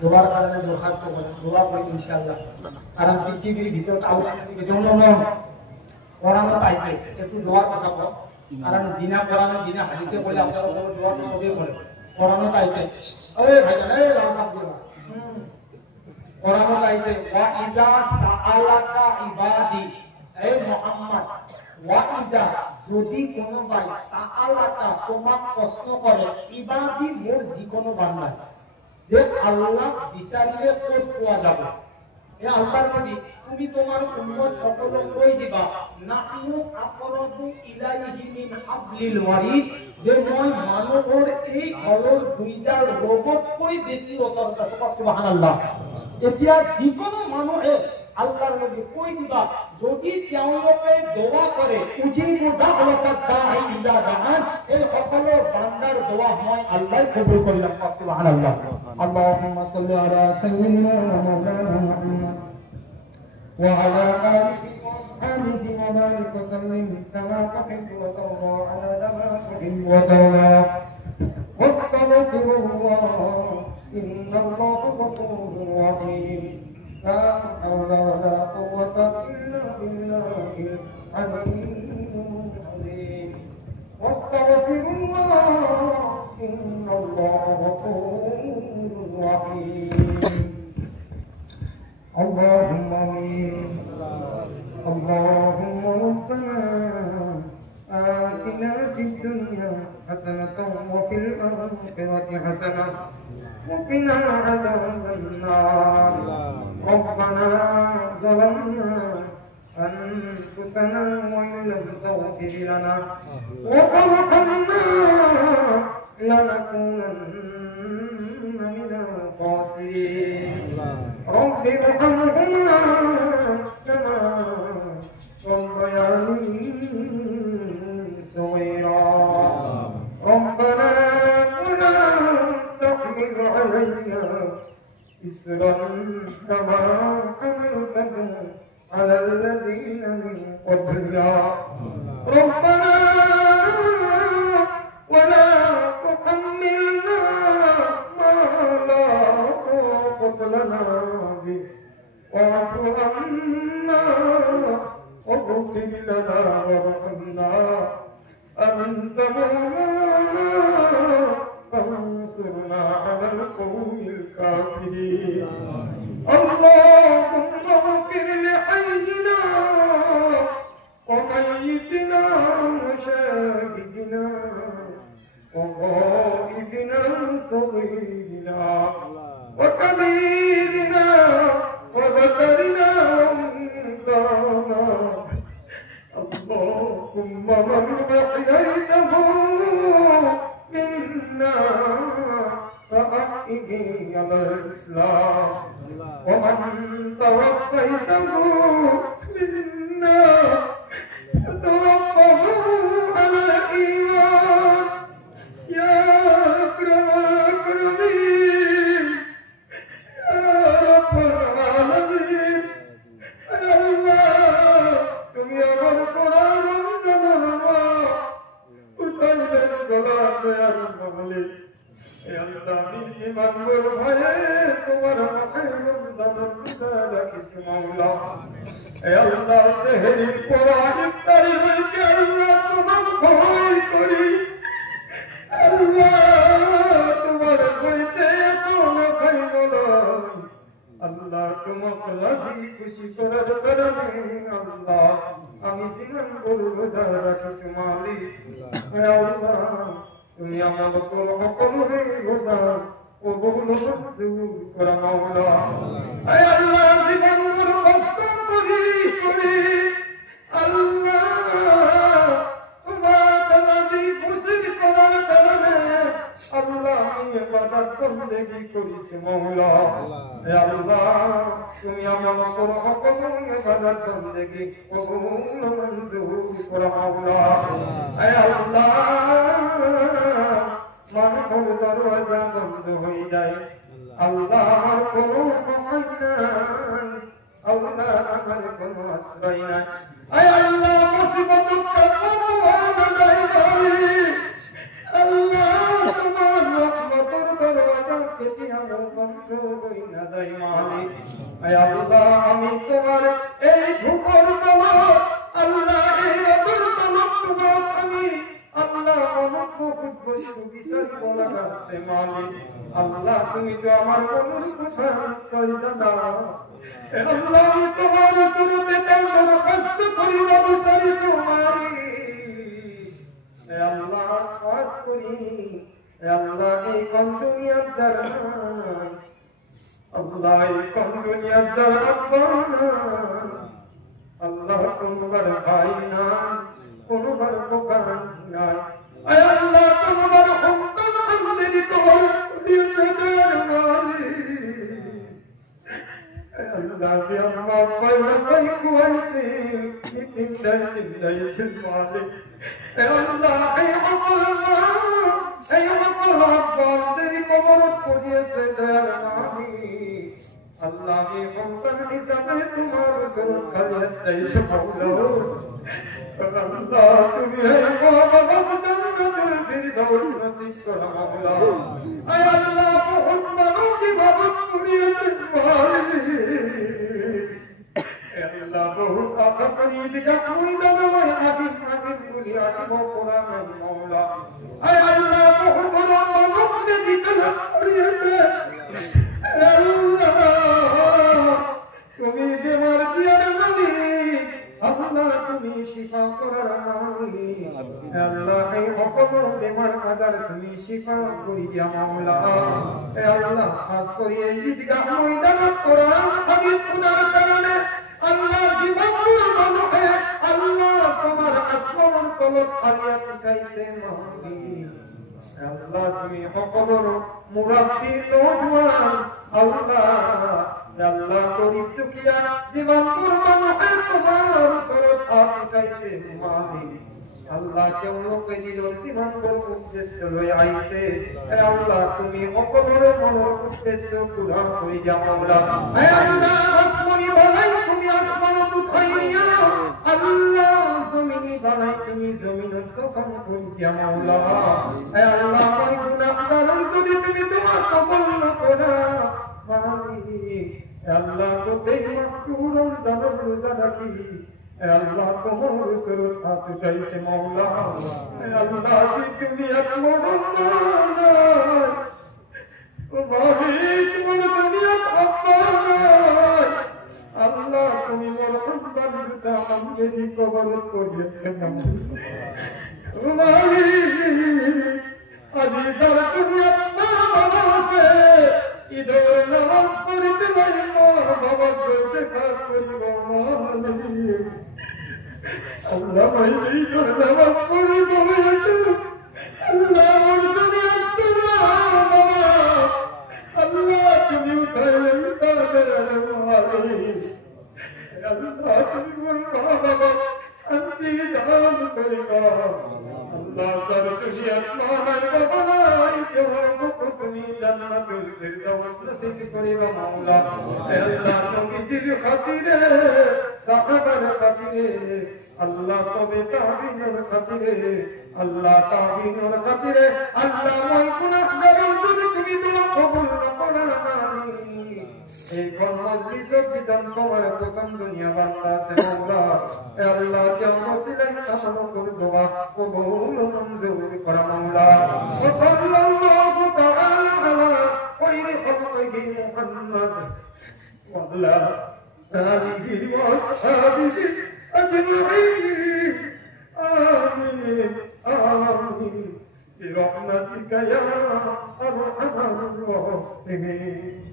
দোয়ার কারণে দরখাস্ত করেন, দোয়া করি ইনশাআল্লাহ। কারণ পৃথিবীর ভিতর পড়ানো পাইছে, একটু দোয়ার কথা কর। কারণ বিনা পড়ানো বিনা হাদিসে বলে আপনারা দোয়া তো সবই করে পড়ানো পাইছে। ওই ভাইজান এই লাল দিয়ে পড়ানো পাইছে। ওয়া ইযা সাআলাকা ইবাদি, হে মুহাম্মদ, ওয়া ইযা যদি কোনো ভাই সাআলাকা তোমাক প্রশ্ন করে, ইবাদি মোর যিকোনো বান্দা, যে আল্লাহ বিচারিলে কোট পাওয়া যাবে, এ আল্লাহর নবী তুমি তোমার উম্মত সকলকে কই দিবা, নাহনু আকরাবু ইলাইহি মিন হাবলিল ওয়ারিদ, যে মই মানৱৰ এই ঘৰৰ দুইডাল ৰবত কই বেছি ওচৰত আছে। সুবহানাল্লাহ। এতিয়া যিকোনো মানুহে আল্লাহর নবী কই দিবা, যদি তেওঁলোকে দোয়া করে, উজিবু দাওয়াতাদ দাঈ ইলা দাআন, এই সকল বান্দার দোয়া মই আল্লাহ কবুল করিলাম। সুবহানাল্লাহ। আল্লাহুম্মা সাল্লি আলা সাইয়্যিদিনা ওয়া মাওলানা মুহাম্মদ ওয়া আলা আলিহি ওয়া আসহাবিহি ওয়া বারিক ওয়া সাল্লিম কামা তুহিব্বু ওয়া তারদা আলা মা তুহিব্বু ওয়া তারদা। ওয়াস্তাগফিরুল্লাহ ইন্নাল্লাহা গফুরুর রাহিম। لا حول ولا قوة إلا بالله العلي العظيم. واستغفر الله إن الله غفور رحيم. اللهم آمين. اللهم ربنا آتنا في الدنيا حسنة وفي الآخرة حسنة وقنا عذاب النار. ربنا ظلمنا أنفسنا وإن لم تغفر لنا وترحمنا لنكونن من الخاسرين. رب ارحمهما كما ربياني صغيرا. ربنا ولا تحمل علينا إسرا كما حملته على الذين من قبلنا. ربنا ولا تحملنا ما لا طاقة لنا به واعف عنا واغفر لنا وارحمنا أنت مولانا فانصرنا على القوم الكافرين. اللهم اغفر لحينا وميتنا وشاهدنا وغائبنا صغيرنا وكبيرنا وذكرنا وانثانا. اللهم من أحييته منا فأحيه على الإسلام ومن توفيته منا فتوفه على الإيمان يا أكرم الأكرمين يا رب العالمين. يا الله তুমি আমার কোরআন জানাবা উঠাই দেন গলা দয়ার বলে। এ আল্লাহ আমি মানবর ভয়ে তোমার মাথায় রমজানের রোজা রাখিস মাওলা। এ আল্লাহ সেহরির পর ইফতারি হইতে আল্লাহ তোমার ভয় করি। আল্লাহ তোমার হইতে কোন খাইব না। আল্লাহ তোমাকে রাজি খুশি করার কারণে আল্লাহ আমি জীবন বড় রোজা রাখিস মালিক। হে আল্লাহ তুমি আমার উপর সকলের রোজা কবুল মঞ্জুর করা মাওলা। হে আল্লাহ জীবন বড় কষ্ট করি আল্লাহ তোমাকে রাজি খুশি করার কারণে আল্লাহ আমি ইবাদত বন্দেগী করিস মাওলা। হে আল্লাহ তুমি আমার উপর সকলের ইবাদত বন্দেগী কবুল মঞ্জুর করা মাওলা। হে আল্লাহ মানবর দরওয়াজা বন্ধ হয়ে যায় আল্লাহর কোনো সময় নাই। আল্লাহ আমার কোনো আশ্রয় নাই। হে আল্লাহ মুসিবত আল্লাহ তোমার রহমতের দরওয়াজা কে করেছি আমার বন্ধ হই না যাই মালিক আল্লাহ আমি তোমার এই ধুপর তলব আল্লাহ এই রতন তলব তোমার আমি আল্লাহ অনুগ্রহ বস্তু বিচার বলা আছে মালিক আল্লাহ তুমি তো আমার মনের কথা সইদা দাও আল্লাহ আমি তোমার শুরুতে তার দরখাস্ত করি বিচারি মালিক আল্লাহ খাস করি আল্লাহ এই কোন দুনিয়ার দ্বারা আল্লাহ এই কোন দুনিয়ার দ্বারা আল্লাহ কোনবার ভাই না কোনবার দোকান নাই আয় আল্লাহ কোনবার সন্তান আমদানি তোমার দিয়েছে আল্লাহ যে আম্মা পাইলা পাই কুয়াইছে তিনটাই মালিক আল্লাহ এই অপরাধী কবরত করিয়েছে দয়ার মালিক আল্লাহ এই সন্তান হিসাবে তোমার সুরক্ষায় সফল আল্লাহ তুমি হে বাবা জান্নাতুল ফিরদাউস নসিব করো মাওলা আয় আল্লাহ বহুত মানুষ ইবাদত করিয়েছে মালিক আল্লাহ বহুত আশা করি দিগা ময়দানে ওই আদিম গুলি আদিম কোরআন মাওলা আয় আল্লাহ বহুত মানুষ দিগা করিয়েছে আল্লাহ তুমি বেমার দিয়ার মালিক আল্লাহ তুমি শিফা করার মালিক আল্লাহ এই সকল বেমার আজার তুমি শিফা করিয়া মাওলা আল্লাহ খাস করে এই ঈদগাহ ময়দানে কোরআন হাদিস শোনার কারণে আল্লাহ জীবনপুর মানুষে আল্লাহ তোমার আসমান তলত আলিয়া উঠাইছে মালিক আল্লাহ তুমি সকলের মুরাব্বি নওজওয়ান আল্লাহ আল্লাহ গরিব দুঃখিয়া জীবনপুর মানুষে তোমার সরত হাত উঠাইছে মালিক আল্লাহ কেউ লোকে দিল জীবনপুর উদ্দেশ্য লই আইছে আল্লাহ তুমি সকলের মনের উদ্দেশ্য পূরণ করে যাও মাওলা হে আল্লাহ আসমানি বানাই তুমি আসমানত উঠাই নিয়া আল্লাহ জমিনি বানাই তুমি জমিনত দখল করে যাও মাওলা হে আল্লাহ ওই গুনাহগার যদি তুমি তোমার কবুল না করো মালিক আল্লাহ কোতেই মাকবুল রমজানের রোজা রাখি আল্লাহ তোমার সুরত হাত উঠাইছে মাওলা আল্লাহ কি তুমি এক মরণ নাই ও মালিক মোর দুনিয়া আপনার আল্লাহ তুমি মরণ বান্ধা আমগেরি কবরত করিয়েছে ও মালিক আজি যারা দুনিয়া বাবা আছে ঈদের নামাজ পড়িতে যাইব বাবাকে দেখা করিব মালিক আল্লাহ ভাই ঈদের নামাজ পড়িব আল্লাহ মোর দুনিয়ার তোমার বাবা আল্লাহ তুমি উঠাইলে সাদের মালিক আল্লাহ তুমি মোর বাবা শান্তি দান করিবা আল্লাহ তার দুনিয়ার মালাই বাবা নাই কেউ তুমি জান্নাতুল ফিরদাউস নসিব করিবা মাওলা হে আল্লাহ তুমি জির খাতিরে সাহাবার খাতিরে আল্লাহ তবে তাবিনের খাতিরে আল্লাহ তাবিনের খাতিরে আল্লাহ মই গুনাহগার যদি তুমি তোমার কবুল না করো এই কোন মজলিস বিধান তোমার পছন্দ নিয়া বান্দা আছে মাওলা হে আল্লাহ কে ওসিলা আমল করে দোয়া কবুল মঞ্জুর কর মাওলা সাল্লাল্লাহু তাআলা আলা খায়রি খালকিহি মুহাম্মদ ওয়া আলা আলিহি ওয়া আসহাবিহি আজমাইন আমিন আমিন برحمتك يا أرحم الراحمين